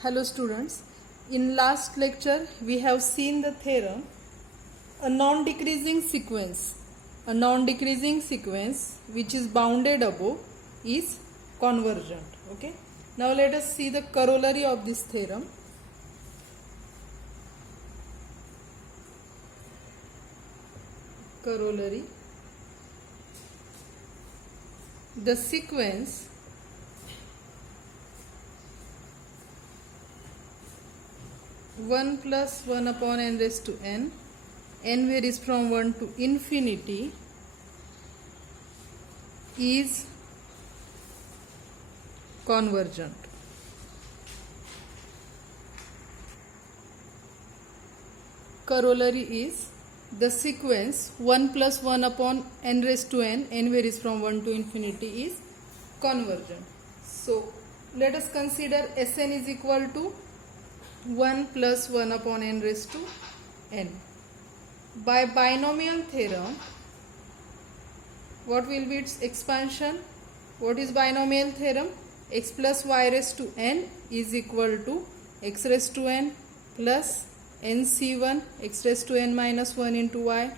Hello students, in last lecture we have seen the theorem a non-decreasing sequence which is bounded above is convergent. Okay, now let us see the corollary of this theorem. Corollary: the sequence one plus 1 upon n raised to n varies from 1 to infinity is convergent. Corollary is the sequence 1 plus 1 upon n raised to n varies from 1 to infinity is convergent. So let us consider Sn is equal to 1 plus 1 upon n raised to n. By binomial theorem, what will be its expansion? What is binomial theorem? X plus y raised to n is equal to x raised to n plus nc1 x raised to n minus 1 into y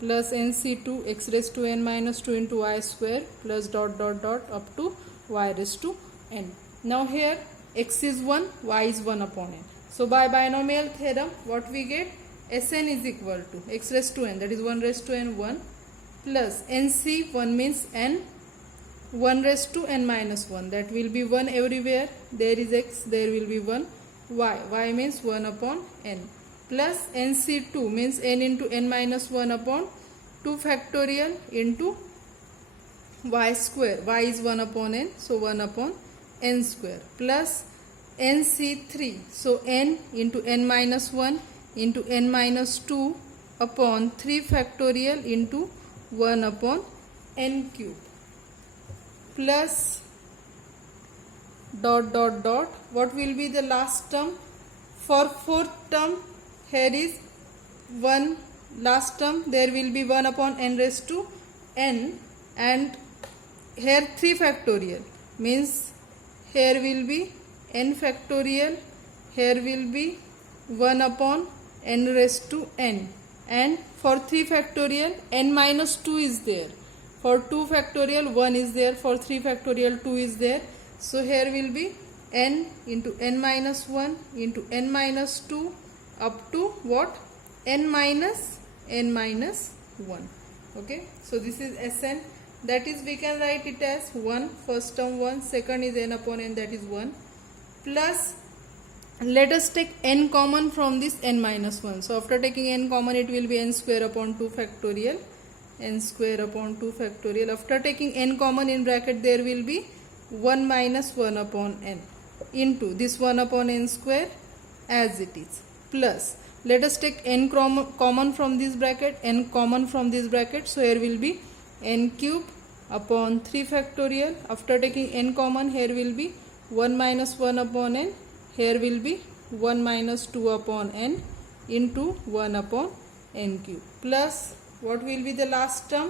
plus nc2 x raised to n minus 2 into y square plus dot dot dot up to y raised to n. Now here x is 1, y is 1 upon n. So by binomial theorem, what we get? Sn is equal to x raised to n, that is 1 raised to n 1, plus nc, 1 means n, 1 raised to n minus 1, that will be 1 everywhere, there is x, there will be 1, y means 1 upon n, plus nc2 means n into n minus 1 upon 2 factorial into y square, y is 1 upon n, so 1 upon n square, plus nc3, so n into n minus 1 into n minus 2 upon 3 factorial into 1 upon n cube, plus dot dot dot. What will be the last term? For fourth term, here is 1 last term, there will be 1 upon n raised to n, and here 3 factorial means here will be n factorial, here will be 1 upon n raised to n, and for 3 factorial n minus 2 is there, for 2 factorial 1 is there, for 3 factorial 2 is there, so here will be n into n minus 1 into n minus 2 up to what? n minus 1. Okay, so this is Sn, that is we can write it as 1, first term 1, second is n upon n, that is 1, plus let us take n common from this n minus 1. So after taking n common, it will be n square upon 2 factorial, n square upon 2 factorial. After taking n common in bracket, there will be 1 minus 1 upon n into this 1 upon n square as it is, plus let us take n common from this bracket, n common from this bracket, so here will be n cube upon 3 factorial. After taking n common, here will be 1 minus 1 upon n, here will be 1 minus 2 upon n into 1 upon n cube, plus what will be the last term?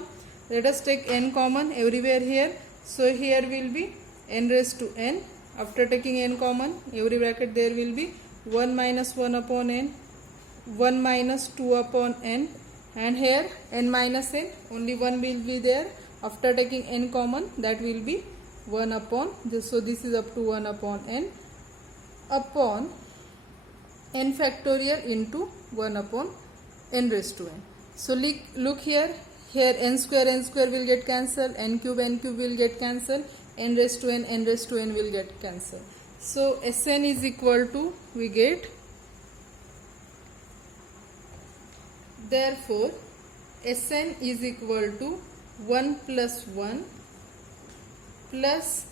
Let us take n common everywhere here, so here will be n raised to n. After taking n common, every bracket there will be 1 minus 1 upon n, 1 minus 2 upon n, and here n minus n, only 1 will be there. After taking n common, that will be 1 upon this, so this is up to 1 upon n upon n factorial into 1 upon n raised to n. So look here n square will get cancelled, n cube will get cancelled, n raised to n will get cancelled. So Sn is equal to, we get, therefore Sn is equal to 1 plus 1 plus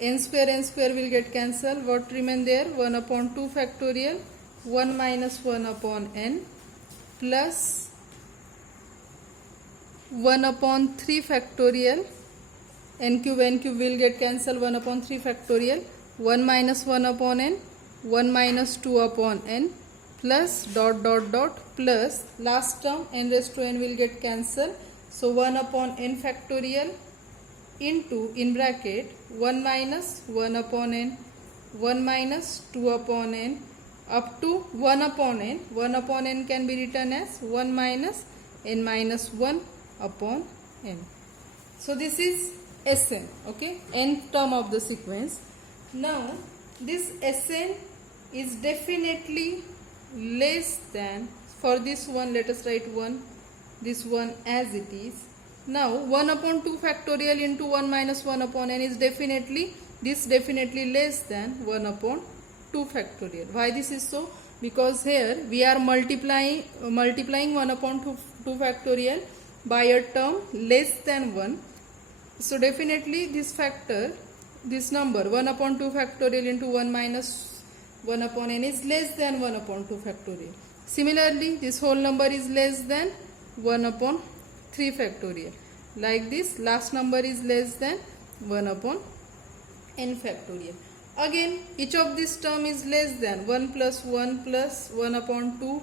n square will get cancelled. What remain there? 1 upon 2 factorial, 1 minus 1 upon n, plus 1 upon 3 factorial, n cube will get cancelled, 1 upon 3 factorial, 1 minus 1 upon n, 1 minus 2 upon n, plus dot dot dot, plus last term n raised to n will get cancelled, so 1 upon n factorial into in bracket 1 minus 1 upon n 1 minus 2 upon n up to 1 upon n. 1 upon n can be written as 1 minus n minus 1 upon n. So this is Sn, okay, nth term of the sequence. Now this Sn is definitely less than, for this one let us write 1, this one as it is. Now 1 upon 2 factorial into 1 minus 1 upon n is definitely less than 1 upon 2 factorial. Why this is so? Because here we are multiplying 1 upon 2 factorial by a term less than 1. So definitely this factor, this number 1 upon 2 factorial into 1 minus 1 upon n is less than 1 upon 2 factorial. Similarly, this whole number is less than 1 upon 3 factorial. Like this, last number is less than 1 upon n factorial. Again, each of this term is less than 1 plus 1 upon 2.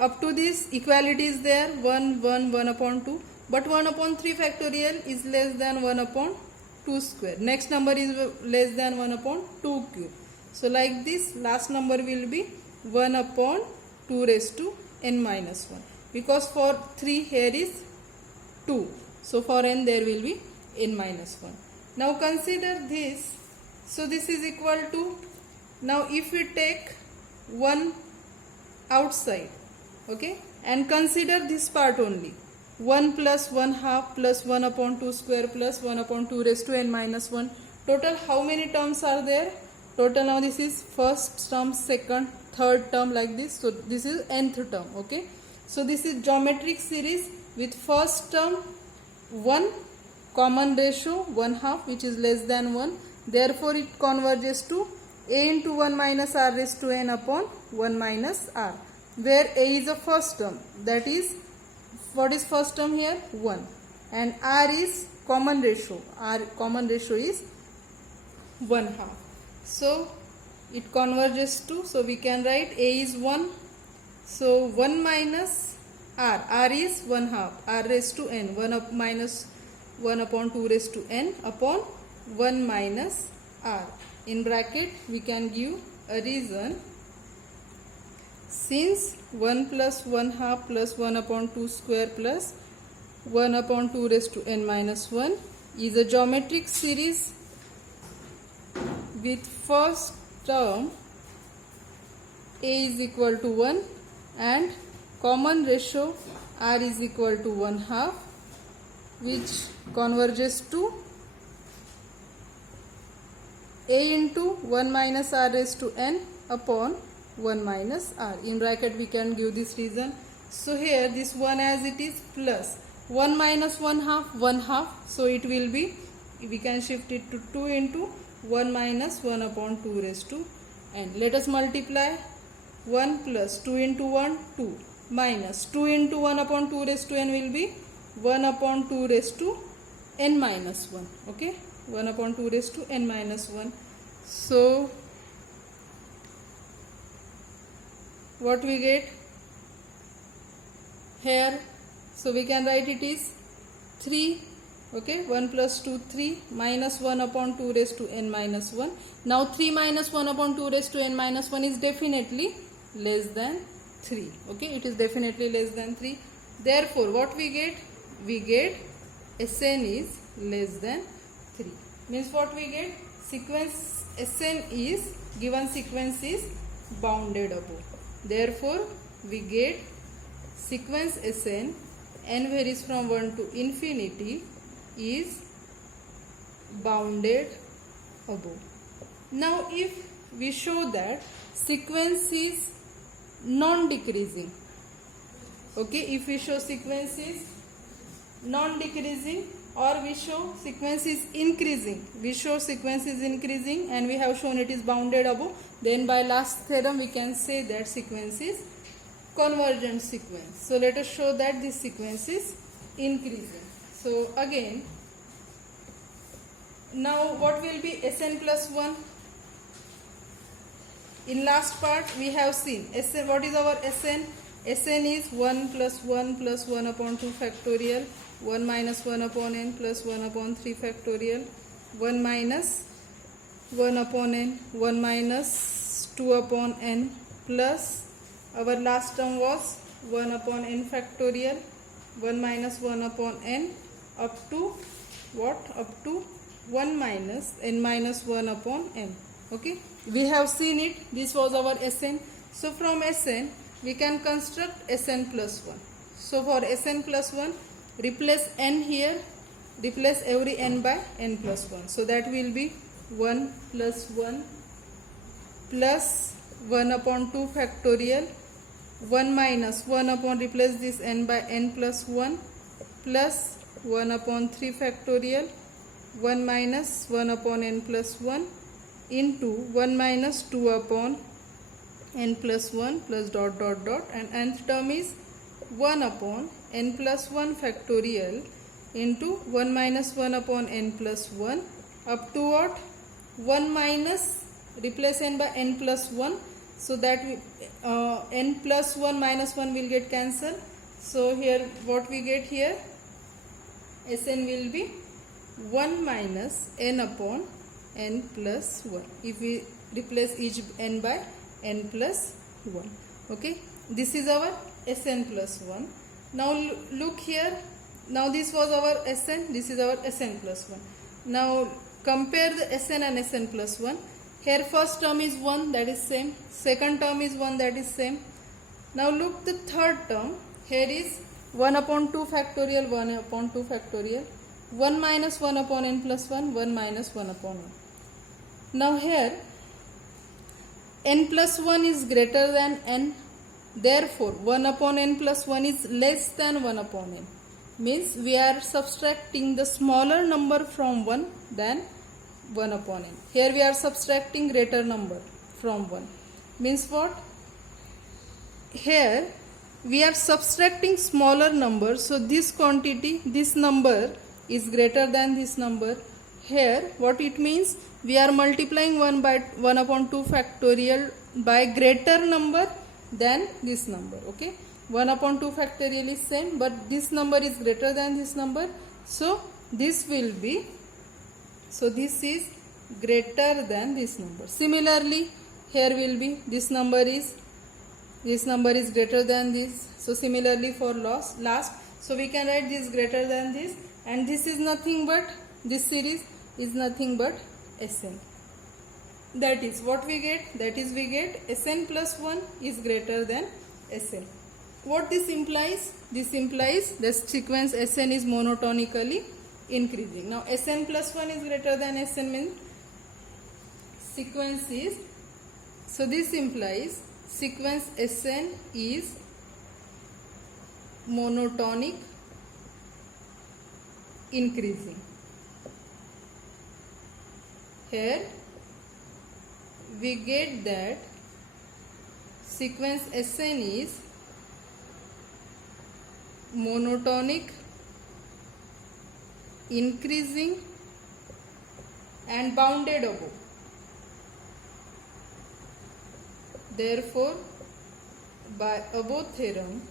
Up to this, equality is there, 1 upon 2. But 1 upon 3 factorial is less than 1 upon 2 square. Next number is less than 1 upon 2 cube. So like this, last number will be 1 upon 2 raised to n minus 1. Because for 3 here is 2. So for n there will be n minus 1. Now consider this. So this is equal to, now if we take 1 outside, okay, and consider this part only. 1 plus 1 half plus 1 upon 2 square plus 1 upon 2 raised to n minus 1. Total how many terms are there? Total now this is first term, second, third term like this. So this is nth term, okay. So this is geometric series with first term 1, common ratio 1 half which is less than 1. Therefore it converges to a into 1 minus r raised to n upon 1 minus r, where a is a first term, that is, what is first term here? 1, and r is common ratio. R common ratio is 1 half. So it converges to, so we can write a is 1. So 1 minus r, r is 1 half, r raised to n, 1 up minus 1 upon 2 raised to n upon 1 minus r. In bracket we can give a reason. Since 1 plus 1 half plus 1 upon 2 square plus 1 upon 2 raised to n minus 1 is a geometric series with first term a is equal to 1 and common ratio r is equal to 1 half, which converges to a into 1 minus r raised to n upon 1 minus r. In bracket we can give this reason. So here this 1 as it is plus 1 minus 1 half, so it will be, we can shift it to 2 into 1 minus 1 upon 2 raised to n. Let us multiply 1 plus 2 into 1, 2, minus 2 into 1 upon 2 raised to n will be 1 upon 2 raised to n minus 1, okay, 1 upon 2 raised to n minus 1. So what we get here? So we can write it is 3, okay, 1 plus 2, 3, minus 1 upon 2 raised to n minus 1. Now 3 minus 1 upon 2 raised to n minus 1 is definitely less than 3, okay, it is definitely less than 3. Therefore what we get? We get Sn is less than 3. Means what we get? Sequence Sn is, given sequence is bounded above. Therefore we get sequence Sn, n varies from 1 to infinity, is bounded above. Now if we show that sequence is non-decreasing, okay, if we show sequence is non-decreasing, or we show sequence is increasing, we show sequence is increasing and we have shown it is bounded above, then by last theorem we can say that sequence is convergent sequence. So let us show that this sequence is increasing. So again, now what will be Sn plus 1? In last part we have seen Sn, what is our Sn? Sn is 1 plus 1 plus 1 upon 2 factorial, 1 minus 1 upon n plus 1 upon 3 factorial, 1 minus 1 upon n, 1 minus 2 upon n, plus our last term was 1 upon n factorial, 1 minus 1 upon n, up to what? Up to 1 minus n minus 1 upon n. Okay, we have seen it. This was our Sn. So from Sn we can construct Sn plus 1. So for Sn plus 1, replace n here, replace every n by n plus 1. So that will be 1 plus 1 plus 1 upon 2 factorial, 1 minus 1 upon, replace this n by n plus 1, plus 1 upon 3 factorial, 1 minus 1 upon n plus 1 into 1 minus 2 upon n plus 1 plus dot dot dot, and nth term is 1 upon n plus 1 factorial into 1 minus 1 upon n plus 1 up to what? 1 minus, replace n by n plus 1, so that n plus 1 minus 1 will get cancelled. So here what we get here, Sn will be 1 minus n upon n plus 1 if we replace each n by n plus 1. Okay, this is our Sn plus 1. Now look here, now this was our Sn, this is our Sn plus 1. Now compare the Sn and Sn plus 1. Here first term is 1, that is same, second term is 1, that is same. Now look the third term, here is 1 upon 2 factorial, 1 upon 2 factorial, 1 minus 1 upon n plus 1, 1 minus 1 upon 1. Now here n plus 1 is greater than n, therefore 1 upon n plus 1 is less than 1 upon n. Means we are subtracting the smaller number from 1 than 1 upon n. Here we are subtracting greater number from 1. Means what? Here we are subtracting smaller number, so this quantity, this number is greater than this number. Here what it means, we are multiplying 1 by 1 upon 2 factorial by greater number than this number. Okay, 1 upon 2 factorial is same, but this number is greater than this number, so this will be, so this is greater than this number. Similarly here will be, this number is greater than this, so similarly for last, so we can write this greater than this, and this is nothing but, this series is nothing but Sn. That is what we get, that is we get Sn plus 1 is greater than Sn. What this implies? This implies the sequence Sn is monotonically increasing. Now Sn plus 1 is greater than Sn means sequence is, so this implies sequence Sn is monotonic increasing. Here we get that sequence Sn is monotonic increasing and bounded above. Therefore, by above theorem,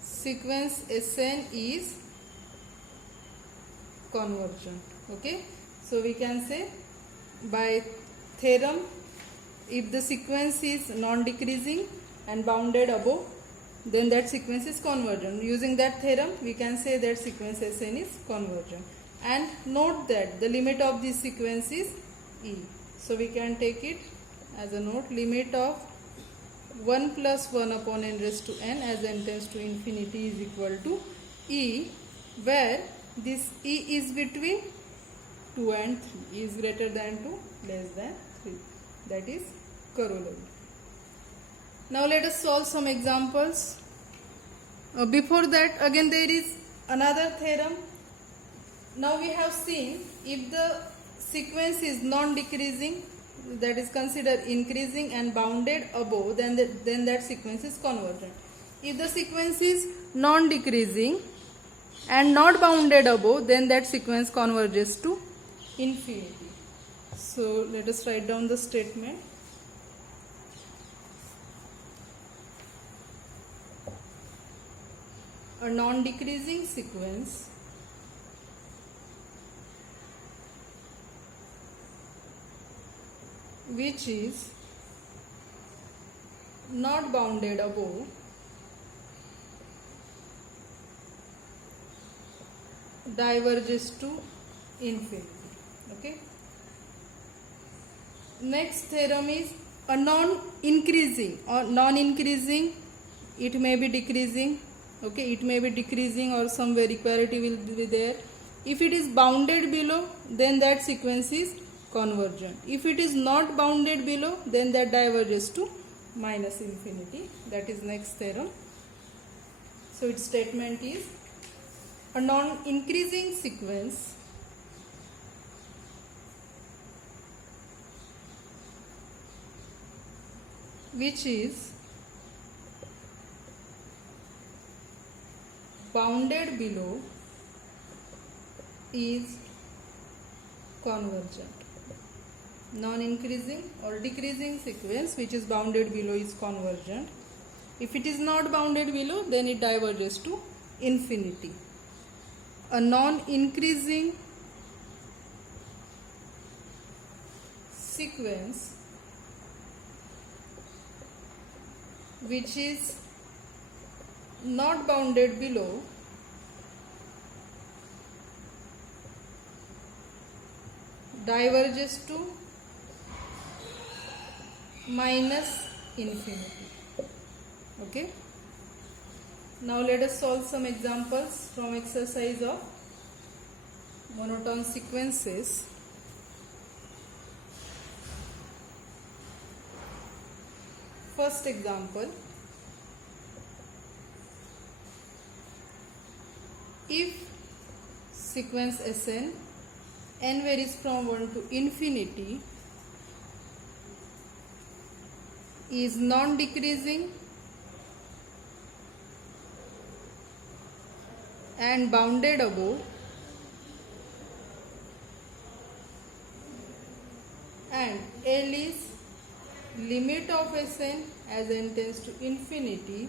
sequence Sn is convergent. Okay, so we can say by theorem, if the sequence is non-decreasing and bounded above, then that sequence is convergent. Using that theorem, we can say that sequence Sn is convergent. And note that the limit of this sequence is E. So we can take it as a note, limit of 1 plus 1 upon n raised to n as n tends to infinity is equal to E, where this E is between 2 and 3, E is greater than 2, less than 3. That is corollary. Now let us solve some examples. Before that, again there is another theorem. Now we have seen if the sequence is non-decreasing, that is considered increasing and bounded above, then that sequence is convergent. If the sequence is non-decreasing and not bounded above, then that sequence converges to infinity. So let us write down the statement. A non-decreasing sequence which is not bounded above diverges to infinity. Okay. Next theorem is a non-increasing or non-increasing, it may be decreasing. Okay, it may be decreasing or some variability will be there. If it is bounded below, then that sequence is convergent. If it is not bounded below, then that diverges to minus infinity. That is next theorem. So its statement is a non-increasing sequence which is bounded below is convergent. Non-increasing or decreasing sequence which is bounded below is convergent. If it is not bounded below, then it diverges to infinity. A non-increasing sequence which is not bounded below diverges to minus infinity. Okay. Now let us solve some examples from exercise of monotone sequences. First example, if sequence Sn n varies from 1 to infinity is non-decreasing and bounded above and L is limit of Sn as n tends to infinity,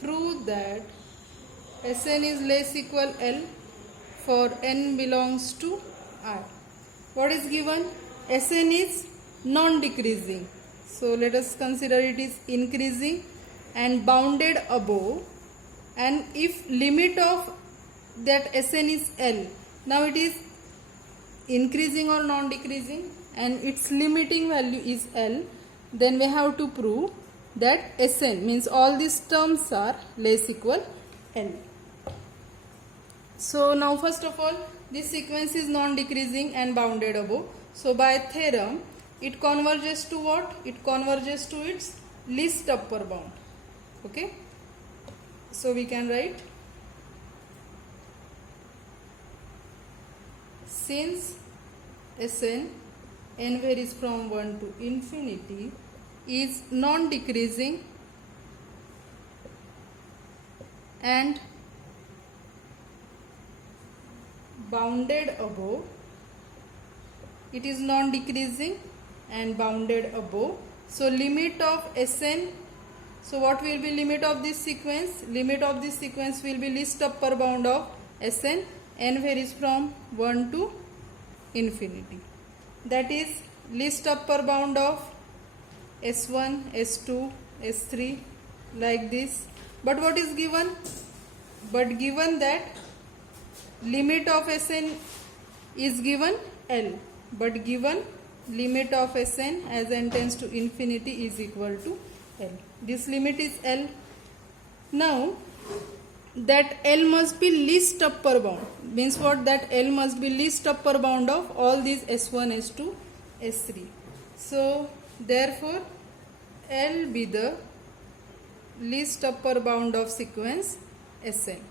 prove that Sn is less equal L for n belongs to R. What is given? Sn is non-decreasing. So let us consider it is increasing and bounded above, and if limit of that Sn is L, now it is increasing or non-decreasing and its limiting value is L, then we have to prove that Sn means all these terms are less equal L. So now first of all, this sequence is non-decreasing and bounded above. So by theorem, it converges to what? It converges to its least upper bound. Okay. So we can write, since Sn n varies from 1 to infinity is non-decreasing and bounded above, it is non-decreasing and bounded above. So limit of Sn, so what will be limit of this sequence? Limit of this sequence will be least upper bound of Sn, n varies from 1 to infinity. That is least upper bound of S1, S2, S3 like this. But what is given? But given that limit of Sn is given L, but given limit of Sn as n tends to infinity is equal to L. This limit is L. Now that L must be least upper bound, means what? That L must be least upper bound of all these S1, S2, S3. So therefore L be the least upper bound of sequence Sn.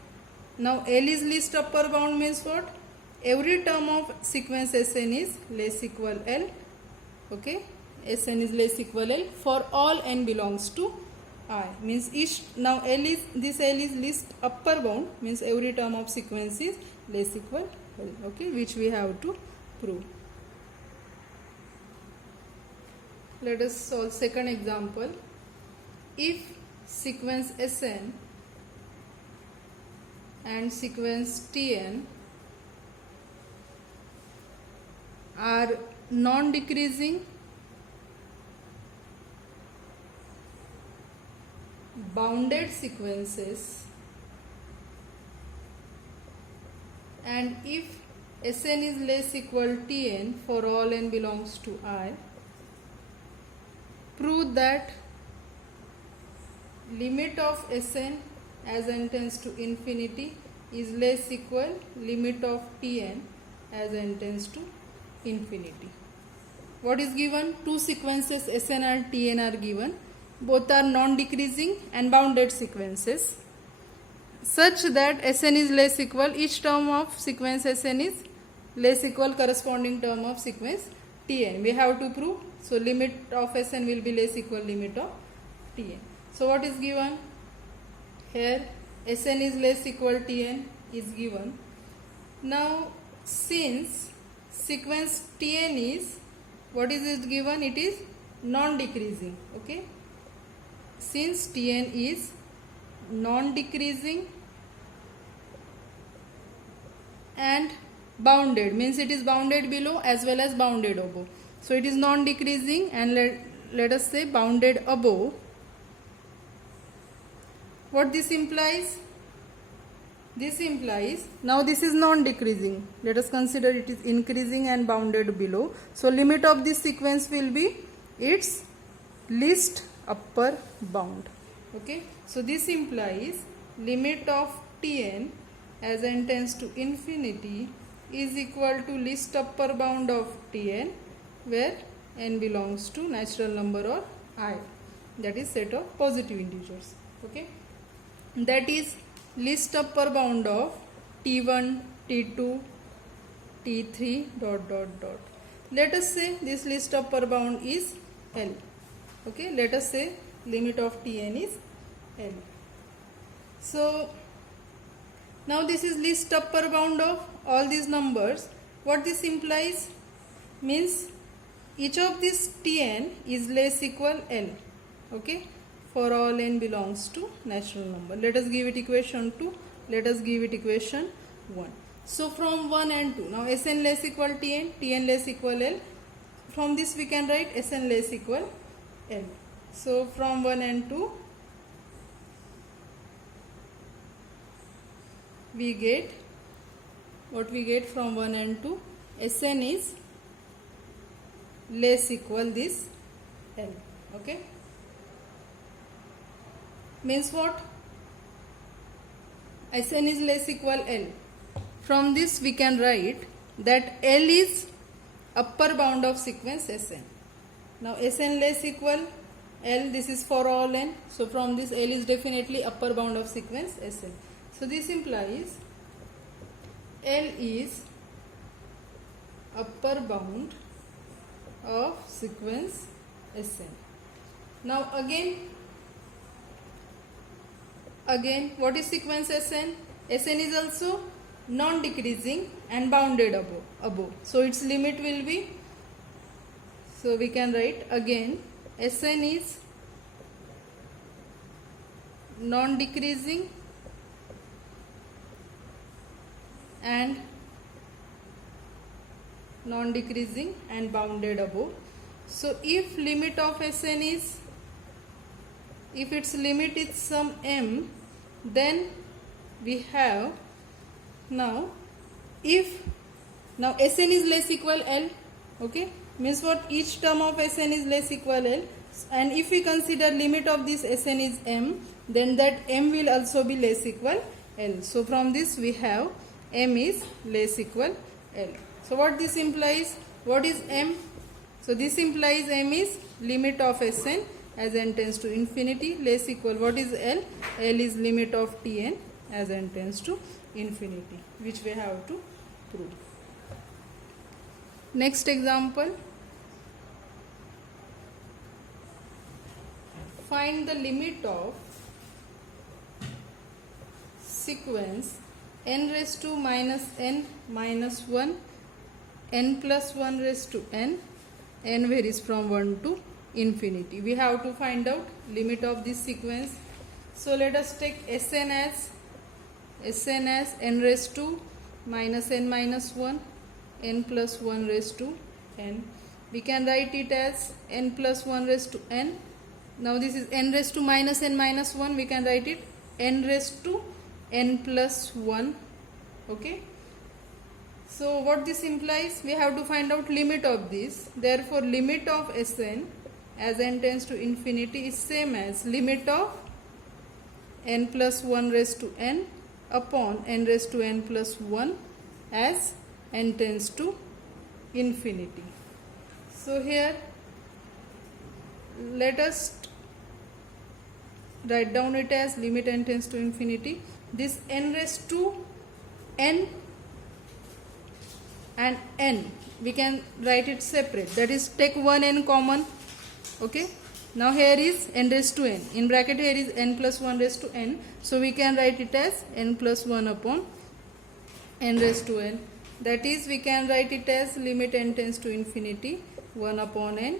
Now L is least upper bound means what? Every term of sequence Sn is less equal L. Okay, Sn is less equal L for all n belongs to I, means each, now L is, this L is least upper bound means every term of sequence is less equal L. Okay, which we have to prove. Let us solve second example. If sequence Sn and sequence Tn are non-decreasing bounded sequences, and if Sn is less equal Tn for all n belongs to I, prove that limit of Sn as n tends to infinity is less equal limit of Tn as n tends to infinity. What is given? Two sequences Sn and Tn are given. Both are non-decreasing and bounded sequences, such that Sn is less equal, each term of sequence Sn is less equal corresponding term of sequence Tn. We have to prove. So limit of Sn will be less equal limit of Tn. So what is given? Here Sn is less equal Tn is given. Now since sequence Tn is, what is it given? It is non-decreasing. Okay. Since Tn is non-decreasing and bounded, means it is bounded below as well as bounded above. So it is non-decreasing and let us say bounded above. What this implies? This implies, now this is non-decreasing. Let us consider it is increasing and bounded below. So limit of this sequence will be its least upper bound. Okay. So this implies limit of Tn as n tends to infinity is equal to least upper bound of Tn, where n belongs to natural number or I, that is set of positive integers. Okay. That is least upper bound of T1, T2, T3 dot dot dot. Let us say this least upper bound is L. Okay, let us say limit of Tn is L. So now this is least upper bound of all these numbers. What this implies? Means each of these Tn is less equal L. Okay, for all n belongs to natural number. Let us give it equation 2. Let us give it equation 1. So from 1 and 2. Now Sn less equal Tn, Tn less equal L. From this we can write Sn less equal L. So from 1 and 2 we get, what we get from 1 and 2, Sn is less equal this L. Okay. Means what? Sn is less equal L. From this we can write that L is upper bound of sequence Sn. Now Sn less equal L, this is for all n. So from this L is definitely upper bound of sequence Sn. So this implies L is upper bound of sequence Sn. Now again what is sequence Sn? Sn is also non-decreasing and bounded above. So its limit will be, so we can write again Sn is non-decreasing and bounded above. So if limit of Sn is, if its limit is some m, then we have now Sn is less equal L. Okay, means what? Each term of Sn is less equal L, and if we consider limit of this Sn is m, then that m will also be less equal L. So from this we have m is less equal L. So what this implies? What is m? So this implies m is limit of Sn as n tends to infinity less equal, what is L? L is limit of Tn as n tends to infinity, which we have to prove. Next example. Find the limit of sequence n raised to minus n minus 1, n plus 1 raised to n varies from 1 to infinity. We have to find out limit of this sequence. So let us take Sn as n raised to minus n minus 1, n plus 1 raised to n. we can write it as n plus 1 raised to n. Now this is n raised to minus n minus 1, we can write it n raised to n plus 1. Okay. So what this implies, we have to find out limit of this. Therefore limit of Sn as n tends to infinity is same as limit of n plus 1 raised to n upon n raised to n plus 1 as n tends to infinity. So here let us write down it as limit n tends to infinity. This n raised to n and n, we can write it separate, that is take one n common. Okay, now here is n raised to n, in bracket here is n plus 1 raised to n, so we can write it as n plus 1 upon n raised to n, that is we can write it as limit n tends to infinity 1 upon n.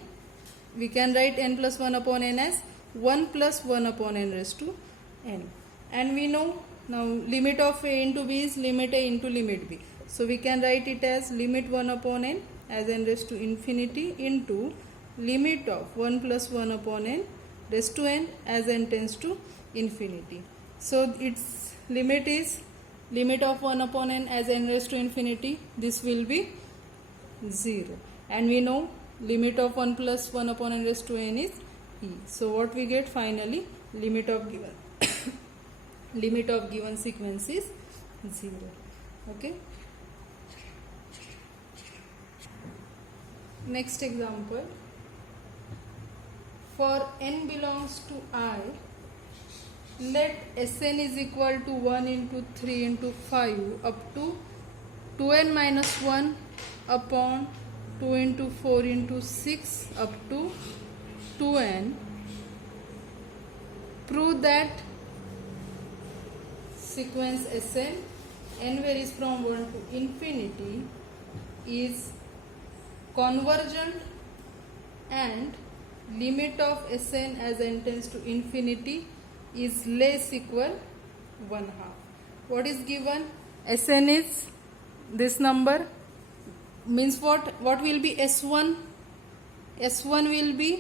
We can write n plus 1 upon n as 1 plus 1 upon n raised to n, and we know now limit of a into b is limit a into limit b. So we can write it as limit 1 upon n as n raised to infinity into limit of 1 plus 1 upon n raised to n as n tends to infinity. So its limit is limit of 1 upon n as n raised to infinity, this will be 0, and we know limit of 1 plus 1 upon n raised to n is e. So what we get finally, limit of given limit of given sequence is 0. Okay. Next example, for n belongs to I, let Sn is equal to 1 into 3 into 5 up to 2n minus 1 upon 2 into 4 into 6 up to 2n. Prove that sequence Sn, n varies from 1 to infinity, is convergent and limit of Sn as n tends to infinity is less equal 1/2. What is given? Sn is this number, means what will be S1? S1 will be,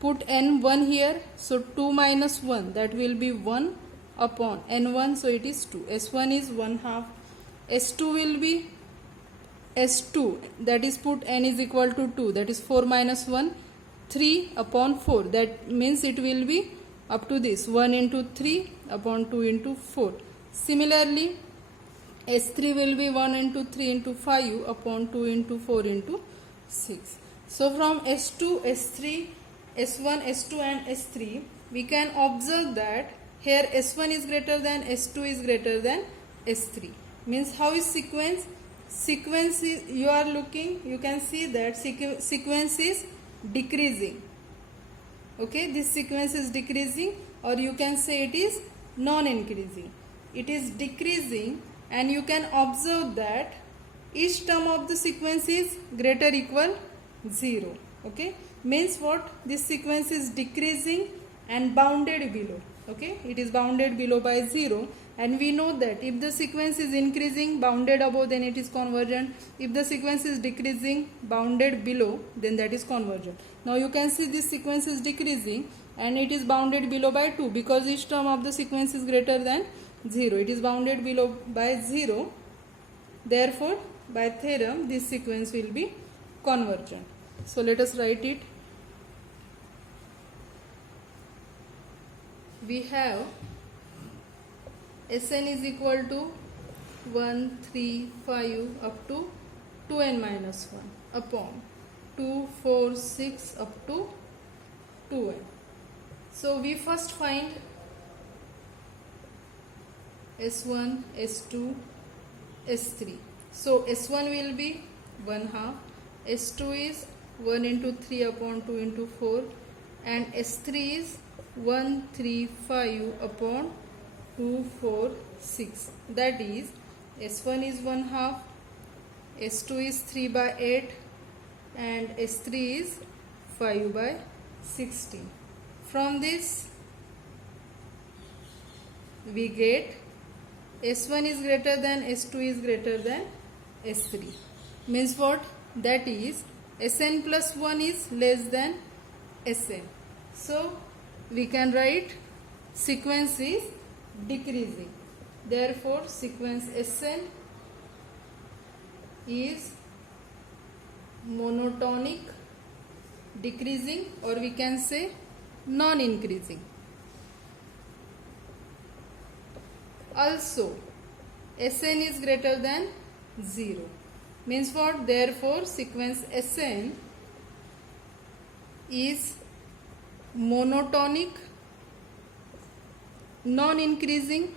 put n1 here, so 2 minus 1, that will be 1 upon n1, so it is 2. S1 is 1/2. S2 will be S2, that is put n is equal to 2, that is 4 minus 1, 3 upon 4, that means it will be up to this 1 into 3 upon 2 into 4. Similarly S3 will be 1 into 3 into 5 upon 2 into 4 into 6. So from S2, S3, S1, S2 and S3 we can observe that here S1 is greater than S2 is greater than S3. Means how is sequence? Sequence is, you are looking, you can see that sequence is decreasing. Okay, this sequence is decreasing, or you can say it is non-increasing. It is decreasing, and you can observe that each term of the sequence is greater equal 0. Okay, means what? This sequence is decreasing and bounded below. Okay, it is bounded below by 0, and we know that if the sequence is increasing bounded above, then it is convergent. If the sequence is decreasing bounded below, then that is convergent. Now you can see this sequence is decreasing and it is bounded below by 2, because each term of the sequence is greater than 0. It is bounded below by 0. Therefore by theorem this sequence will be convergent. So let us write it. We have Sn is equal to 1, 3, 5 up to 2n minus 1 upon 2, 4, 6 up to 2n. So we first find S1, S2, S3. So S1 will be 1/2, S2 is 1 into 3 upon 2 into 4, and S3 is 1, 3, 5 upon 2, 4, 6. That is S1 is 1/2, S2 is 3 by 8, and S3 is 5 by 16. From this we get S1 is greater than S2 is greater than S3. Means what? That is Sn plus 1 is less than Sn. So we can write sequence is decreasing. Therefore sequence Sn is monotonic decreasing, or we can say non-increasing. Also Sn is greater than 0. Means what? Therefore sequence Sn is monotonic, non-increasing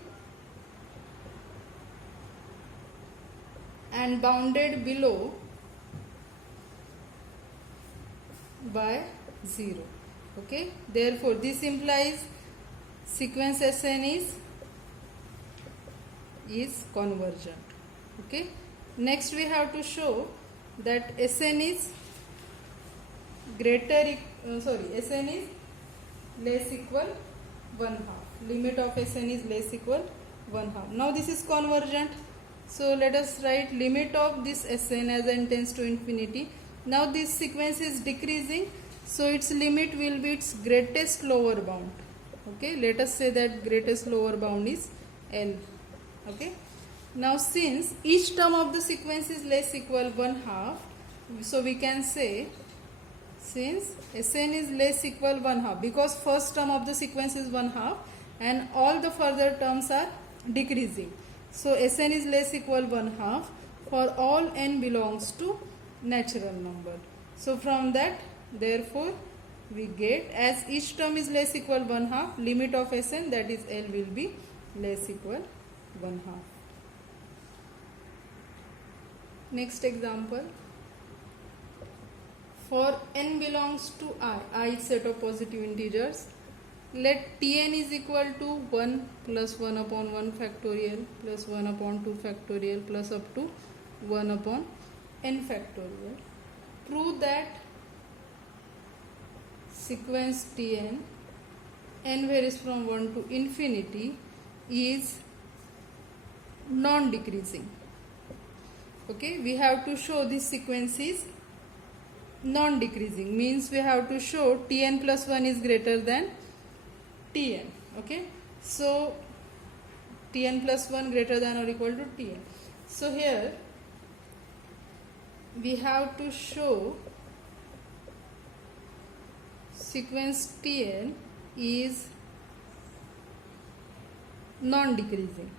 and bounded below by 0. Okay, therefore this implies sequence Sn is convergent. Okay, next we have to show that Sn is Sn is less equal 1/2. Limit of Sn is less equal 1/2. Now this is convergent. So let us write limit of this Sn as n tends to infinity. Now this sequence is decreasing, so its limit will be its greatest lower bound. Okay, let us say that greatest lower bound is L. Okay, now since each term of the sequence is less equal 1/2, so we can say since Sn is less equal 1/2, because first term of the sequence is 1/2 and all the further terms are decreasing. So Sn is less equal 1/2 for all n belongs to natural number. So from that, therefore we get, as each term is less equal 1/2, limit of Sn, that is L, will be less equal 1/2. Next example. For n belongs to I set of positive integers, let Tn is equal to 1 plus 1 upon 1 factorial plus 1 upon 2 factorial plus up to 1 upon n factorial. Prove that sequence Tn, n varies from 1 to infinity, is non-decreasing. Okay, we have to show this sequence is non-decreasing, means we have to show Tn plus 1 is greater than Tn. Okay, so Tn plus 1 greater than or equal to Tn. So here we have to show sequence Tn is non-decreasing.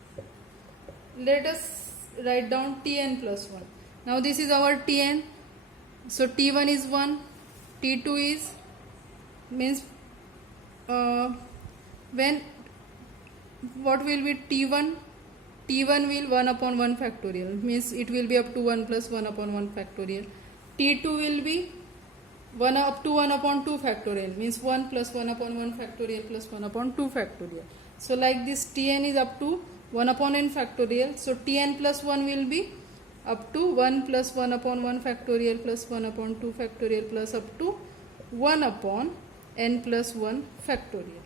Let us write down Tn plus 1. Now this is our Tn. So T1 is 1, T2 is, means when what will be T1? T1 will 1 upon 1 factorial, means it will be up to 1 plus 1 upon 1 factorial. T2 will be 1 up to 1 upon 2 factorial, means 1 plus 1 upon 1 factorial plus 1 upon 2 factorial. So like this, Tn is up to 1 upon n factorial. So Tn plus 1 will be up to 1 plus 1 upon 1 factorial plus 1 upon 2 factorial plus up to 1 upon n plus 1 factorial.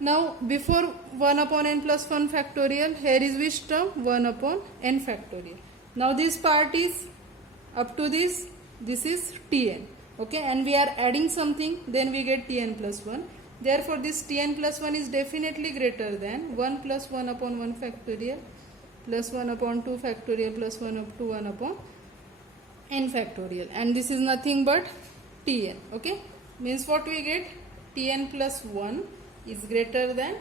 Now before 1 upon n plus 1 factorial, here is which term? 1 upon n factorial. Now this part is up to this is Tn. Okay, and we are adding something, then we get Tn plus 1. Therefore this Tn plus 1 is definitely greater than 1 plus 1 upon 1 factorial plus 1 upon 2 factorial plus 1 up to 1 upon n factorial, and this is nothing but Tn. Okay, means what we get? Tn plus 1 is greater than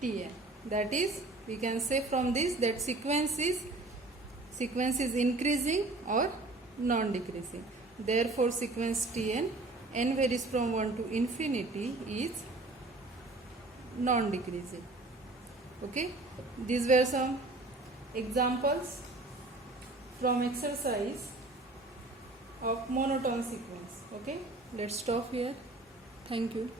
Tn. That is, we can say from this that sequence is increasing or non-decreasing. Therefore sequence Tn, n varies from 1 to infinity, is non-decreasing. Okay, these were some examples from exercise of monotone sequence. Okay, let's stop here. Thank you.